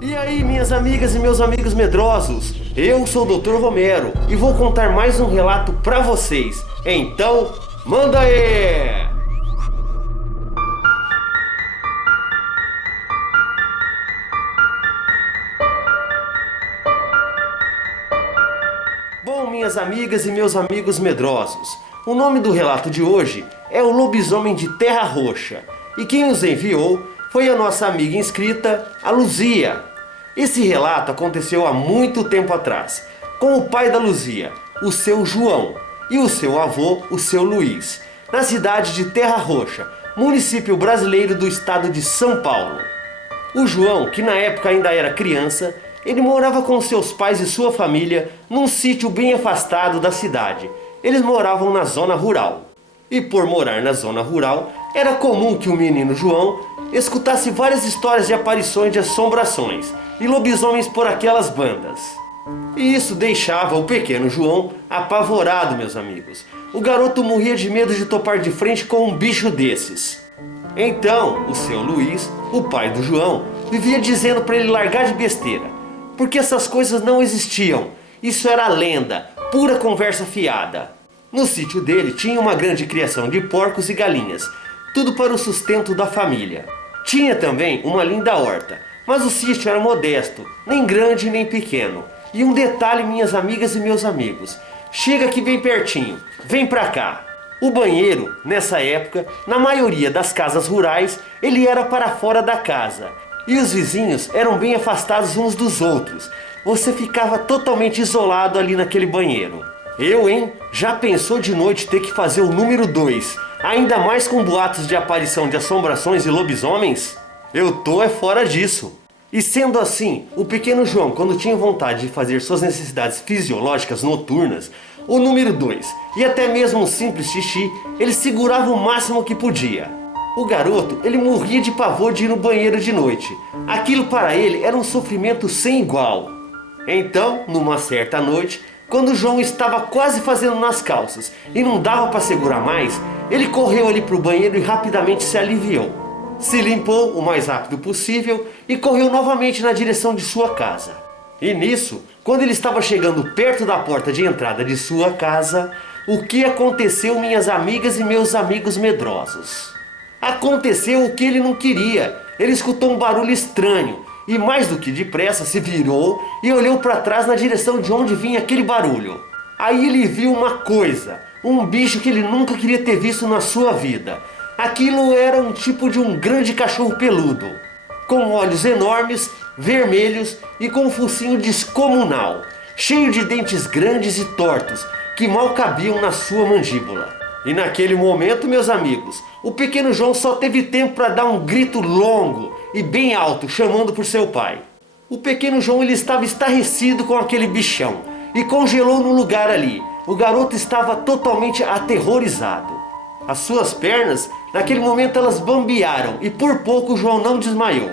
E aí, minhas amigas e meus amigos medrosos, eu sou o Dr. Romero e vou contar mais um relato pra vocês. Então, manda aí! Bom, minhas amigas e meus amigos medrosos, o nome do relato de hoje é O Lobisomem de Terra Roxa. E quem nos enviou foi a nossa amiga inscrita, a Luzia. Esse relato aconteceu há muito tempo atrás, com o pai da Luzia, o seu João, e o seu avô, o seu Luiz, na cidade de Terra Roxa, município brasileiro do estado de São Paulo. O João, que na época ainda era criança, ele morava com seus pais e sua família num sítio bem afastado da cidade. Eles moravam na zona rural. E por morar na zona rural, era comum que o menino João escutasse várias histórias de aparições de assombrações e lobisomens por aquelas bandas. E isso deixava o pequeno João apavorado, meus amigos. O garoto morria de medo de topar de frente com um bicho desses. Então, o seu Luiz, o pai do João, vivia dizendo para ele largar de besteira, porque essas coisas não existiam. Isso era lenda, pura conversa fiada. No sítio dele tinha uma grande criação de porcos e galinhas, tudo para o sustento da família. Tinha também uma linda horta, mas o sítio era modesto, nem grande nem pequeno. E um detalhe, minhas amigas e meus amigos, chega aqui bem pertinho, vem pra cá. O banheiro, nessa época, na maioria das casas rurais, ele era para fora da casa. E os vizinhos eram bem afastados uns dos outros. Você ficava totalmente isolado ali naquele banheiro. Já pensou de noite ter que fazer o número 2? Ainda mais com boatos de aparição de assombrações e lobisomens? Eu tô fora disso. E sendo assim, o pequeno João, quando tinha vontade de fazer suas necessidades fisiológicas noturnas, o número 2 e até mesmo um simples xixi, ele segurava o máximo que podia. O garoto, ele morria de pavor de ir no banheiro de noite. Aquilo para ele era um sofrimento sem igual. Então, numa certa noite, quando João estava quase fazendo nas calças e não dava para segurar mais, ele correu ali para o banheiro e rapidamente se aliviou. Se limpou o mais rápido possível e correu novamente na direção de sua casa. E nisso, quando ele estava chegando perto da porta de entrada de sua casa, o que aconteceu, minhas amigas e meus amigos medrosos? Aconteceu o que ele não queria. Ele escutou um barulho estranho e mais do que depressa se virou e olhou para trás na direção de onde vinha aquele barulho. Aí ele viu uma coisa, um bicho que ele nunca queria ter visto na sua vida. Aquilo era um tipo de um grande cachorro peludo, com olhos enormes, vermelhos e com um focinho descomunal, cheio de dentes grandes e tortos, que mal cabiam na sua mandíbula. E naquele momento, meus amigos, o pequeno João só teve tempo para dar um grito longo e bem alto, chamando por seu pai. O pequeno João, ele estava estarrecido com aquele bichão e congelou no lugar ali. O garoto estava totalmente aterrorizado. As suas pernas, naquele momento, elas bambearam e por pouco o João não desmaiou.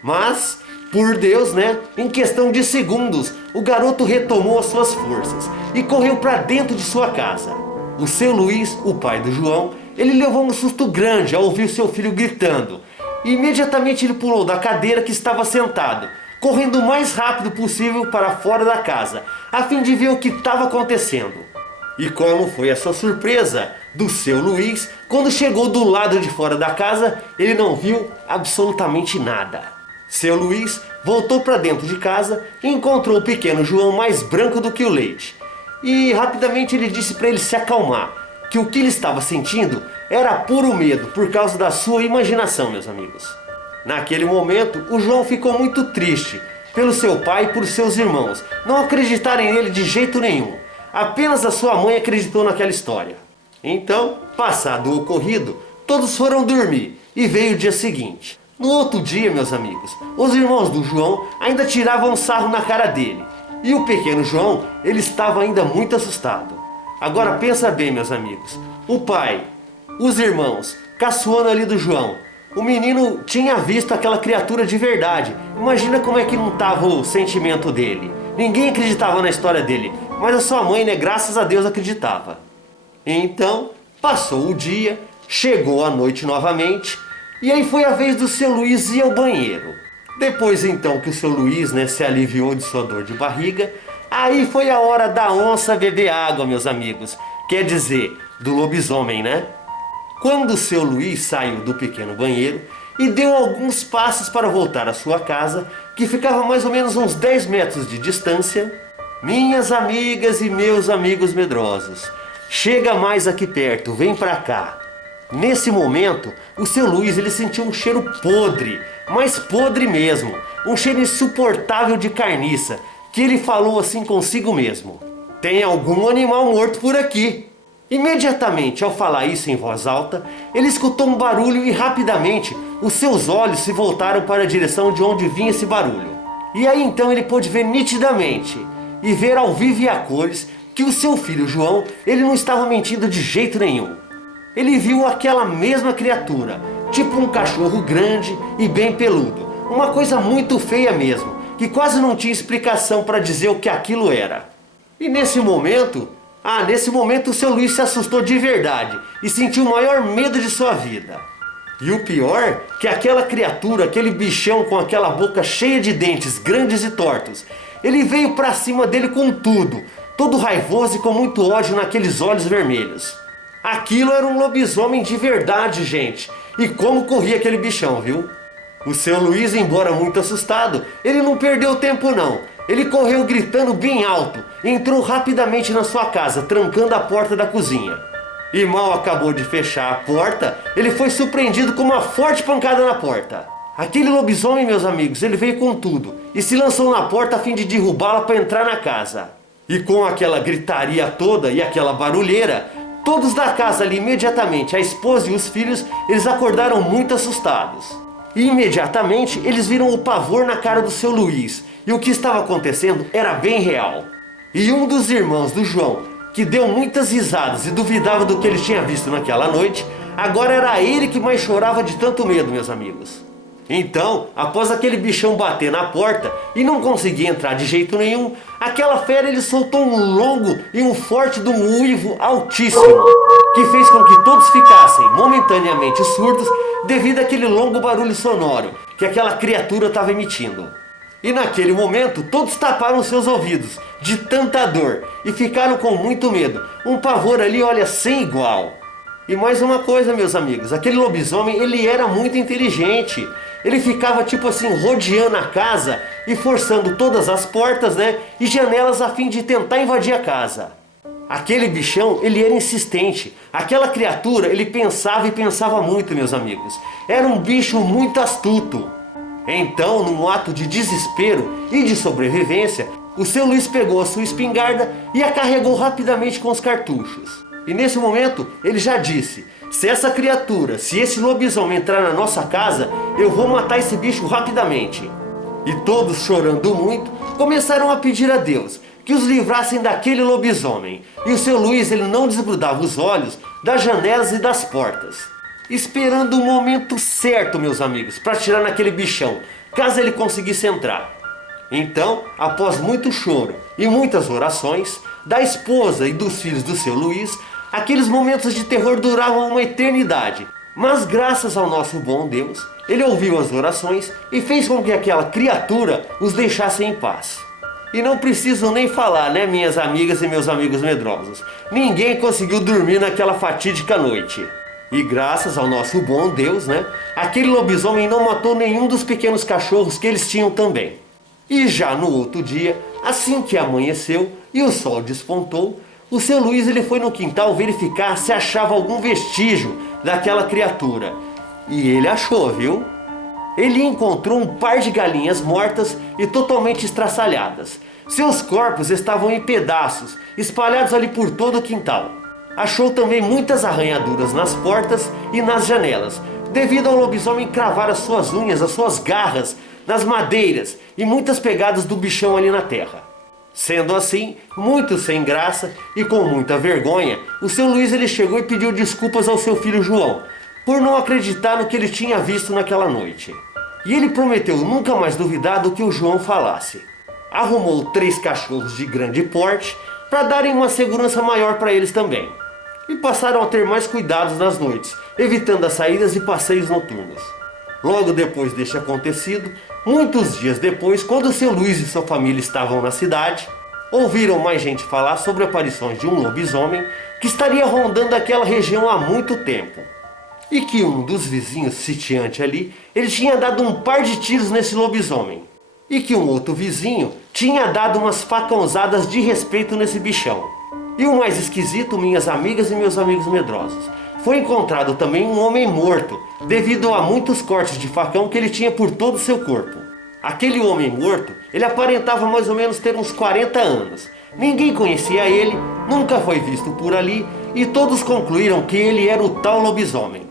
Mas, por Deus, em questão de segundos, o garoto retomou as suas forças e correu para dentro de sua casa. O seu Luiz, o pai do João, ele levou um susto grande ao ouvir seu filho gritando. E imediatamente ele pulou da cadeira que estava sentado, correndo o mais rápido possível para fora da casa, a fim de ver o que estava acontecendo. E como foi a sua surpresa do seu Luiz, quando chegou do lado de fora da casa, ele não viu absolutamente nada. Seu Luiz voltou para dentro de casa e encontrou o pequeno João mais branco do que o leite. E rapidamente ele disse para ele se acalmar, que o que ele estava sentindo era puro medo por causa da sua imaginação, meus amigos. Naquele momento, o João ficou muito triste pelo seu pai e por seus irmãos não acreditarem nele de jeito nenhum. Apenas a sua mãe acreditou naquela história. Então, passado o ocorrido, todos foram dormir e veio o dia seguinte. No outro dia, meus amigos, os irmãos do João ainda tiravam sarro na cara dele. E o pequeno João, ele estava ainda muito assustado. Agora pensa bem, meus amigos. O pai, os irmãos, caçoando ali do João, O menino tinha visto aquela criatura de verdade. Imagina como é que não estava o sentimento dele. Ninguém acreditava na história dele, mas a sua mãe, né, graças a Deus, acreditava. Então, passou o dia, chegou a noite novamente, e aí foi a vez do seu Luiz ir ao banheiro. Depois então que o seu Luiz, né, se aliviou de sua dor de barriga, aí foi a hora da onça beber água, meus amigos. Quer dizer, do lobisomem, né? Quando o seu Luiz saiu do pequeno banheiro e deu alguns passos para voltar à sua casa, que ficava mais ou menos uns 10 metros de distância, minhas amigas e meus amigos medrosos, chega mais aqui perto, vem pra cá. Nesse momento, o seu Luiz ele sentiu um cheiro podre, mas podre mesmo, um cheiro insuportável de carniça, que ele falou assim consigo mesmo: tem algum animal morto por aqui. Imediatamente, ao falar isso em voz alta, ele escutou um barulho e rapidamente os seus olhos se voltaram para a direção de onde vinha esse barulho. E aí então ele pôde ver nitidamente e ver ao vivo e a cores que o seu filho João, ele não estava mentindo de jeito nenhum. Ele viu aquela mesma criatura, tipo um cachorro grande e bem peludo, uma coisa muito feia mesmo, que quase não tinha explicação para dizer o que aquilo era. E nesse momento o seu Luiz se assustou de verdade e sentiu o maior medo de sua vida. E o pior, que aquela criatura, aquele bichão com aquela boca cheia de dentes grandes e tortos, ele veio pra cima dele com tudo, todo raivoso e com muito ódio naqueles olhos vermelhos. Aquilo era um lobisomem de verdade, gente. E como corria aquele bichão, viu? O seu Luiz, embora muito assustado, ele não perdeu tempo não. Ele correu gritando bem alto e entrou rapidamente na sua casa, trancando a porta da cozinha. E mal acabou de fechar a porta, ele foi surpreendido com uma forte pancada na porta. Aquele lobisomem, meus amigos, ele veio com tudo e se lançou na porta a fim de derrubá-la para entrar na casa. E com aquela gritaria toda e aquela barulheira, todos da casa ali imediatamente, a esposa e os filhos, eles acordaram muito assustados. E imediatamente eles viram o pavor na cara do seu Luiz. E o que estava acontecendo era bem real. E um dos irmãos do João, que deu muitas risadas e duvidava do que ele tinha visto naquela noite, agora era ele que mais chorava de tanto medo, meus amigos. Então, após aquele bichão bater na porta e não conseguir entrar de jeito nenhum, aquela fera ele soltou um longo e um forte de um uivo altíssimo, que fez com que todos ficassem momentaneamente surdos devido àquele longo barulho sonoro que aquela criatura estava emitindo. E naquele momento todos taparam seus ouvidos de tanta dor e ficaram com muito medo, um pavor ali, olha, sem igual. E mais uma coisa, meus amigos, aquele lobisomem ele era muito inteligente. Ele ficava tipo assim rodeando a casa e forçando todas as portas, né, e janelas a fim de tentar invadir a casa. Aquele bichão ele era insistente. Aquela criatura ele pensava e pensava muito, meus amigos. Era um bicho muito astuto. Então, num ato de desespero e de sobrevivência, o seu Luiz pegou a sua espingarda e a carregou rapidamente com os cartuchos. E nesse momento, ele já disse: se essa criatura, se esse lobisomem entrar na nossa casa, eu vou matar esse bicho rapidamente. E todos, chorando muito, começaram a pedir a Deus que os livrassem daquele lobisomem. E o seu Luiz ele não desgrudava os olhos das janelas e das portas, esperando o momento certo, meus amigos, para atirar naquele bichão, caso ele conseguisse entrar. Então, após muito choro e muitas orações da esposa e dos filhos do seu Luiz, aqueles momentos de terror duravam uma eternidade. Mas graças ao nosso bom Deus, ele ouviu as orações e fez com que aquela criatura os deixasse em paz. E não preciso nem falar, né, minhas amigas e meus amigos medrosos, ninguém conseguiu dormir naquela fatídica noite. E graças ao nosso bom Deus, né, aquele lobisomem não matou nenhum dos pequenos cachorros que eles tinham também. E já no outro dia, assim que amanheceu e o sol despontou, o seu Luiz ele foi no quintal verificar se achava algum vestígio daquela criatura. E ele achou, viu? Ele encontrou um par de galinhas mortas e totalmente estraçalhadas. Seus corpos estavam em pedaços, espalhados ali por todo o quintal. Achou também muitas arranhaduras nas portas e nas janelas, devido ao lobisomem cravar as suas unhas, as suas garras nas madeiras e muitas pegadas do bichão ali na terra. Sendo assim, muito sem graça e com muita vergonha, o seu Luiz ele chegou e pediu desculpas ao seu filho João, por não acreditar no que ele tinha visto naquela noite. E ele prometeu nunca mais duvidar do que o João falasse. Arrumou 3 cachorros de grande porte para darem uma segurança maior para eles também. E passaram a ter mais cuidados nas noites, evitando as saídas e passeios noturnos. Logo depois deste acontecido, muitos dias depois, quando seu Luiz e sua família estavam na cidade, ouviram mais gente falar sobre aparições de um lobisomem que estaria rondando aquela região há muito tempo. E que um dos vizinhos sitiante ali, ele tinha dado um par de tiros nesse lobisomem. E que um outro vizinho tinha dado umas facãozadas de respeito nesse bichão. E o mais esquisito, minhas amigas e meus amigos medrosos, foi encontrado também um homem morto, devido a muitos cortes de facão que ele tinha por todo o seu corpo. Aquele homem morto, ele aparentava mais ou menos ter uns 40 anos. Ninguém conhecia ele, nunca foi visto por ali, e todos concluíram que ele era o tal lobisomem.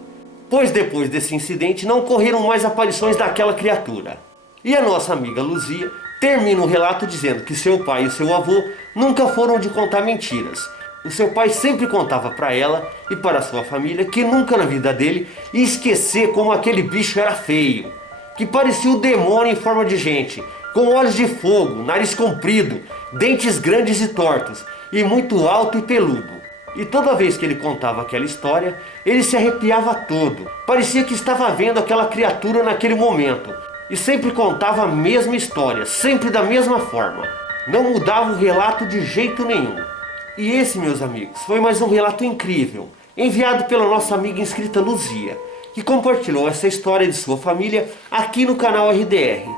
Pois depois desse incidente não ocorreram mais aparições daquela criatura. E a nossa amiga Luzia termina o relato dizendo que seu pai e seu avô nunca foram de contar mentiras. O seu pai sempre contava para ela e para sua família que nunca na vida dele ia esquecer como aquele bicho era feio, que parecia o demônio em forma de gente, com olhos de fogo, nariz comprido, dentes grandes e tortos, e muito alto e peludo. E toda vez que ele contava aquela história, ele se arrepiava todo. Parecia que estava vendo aquela criatura naquele momento. E sempre contava a mesma história, sempre da mesma forma. Não mudava o relato de jeito nenhum. E esse, meus amigos, foi mais um relato incrível, enviado pela nossa amiga inscrita Luzia, que compartilhou essa história de sua família aqui no canal RDR.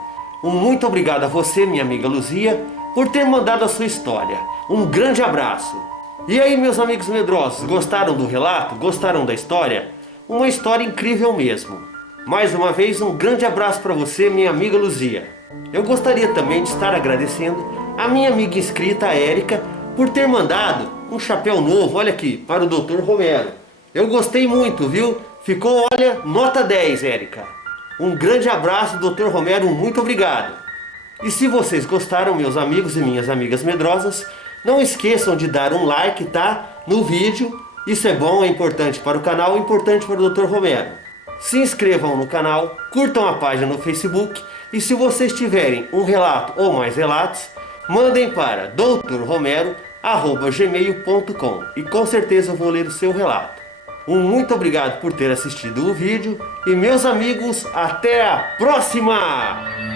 Um muito obrigado a você, minha amiga Luzia, por ter mandado a sua história. Um grande abraço. E aí, meus amigos medrosos, gostaram do relato? Gostaram da história? Uma história incrível mesmo. Mais uma vez, um grande abraço para você, minha amiga Luzia. Eu gostaria também de estar agradecendo a minha amiga inscrita, a Érica, por ter mandado um chapéu novo, olha aqui, para o Dr. Romero. Eu gostei muito, viu? Ficou, olha, nota 10, Érica. Um grande abraço, Dr. Romero, muito obrigado. E se vocês gostaram, meus amigos e minhas amigas medrosas, não esqueçam de dar um like, tá? No vídeo. Isso é bom, é importante para o canal, é importante para o Dr. Romero. Se inscrevam no canal, curtam a página no Facebook e se vocês tiverem um relato ou mais relatos, mandem para drromero@gmail.com e com certeza eu vou ler o seu relato. Um muito obrigado por ter assistido o vídeo e meus amigos, até a próxima!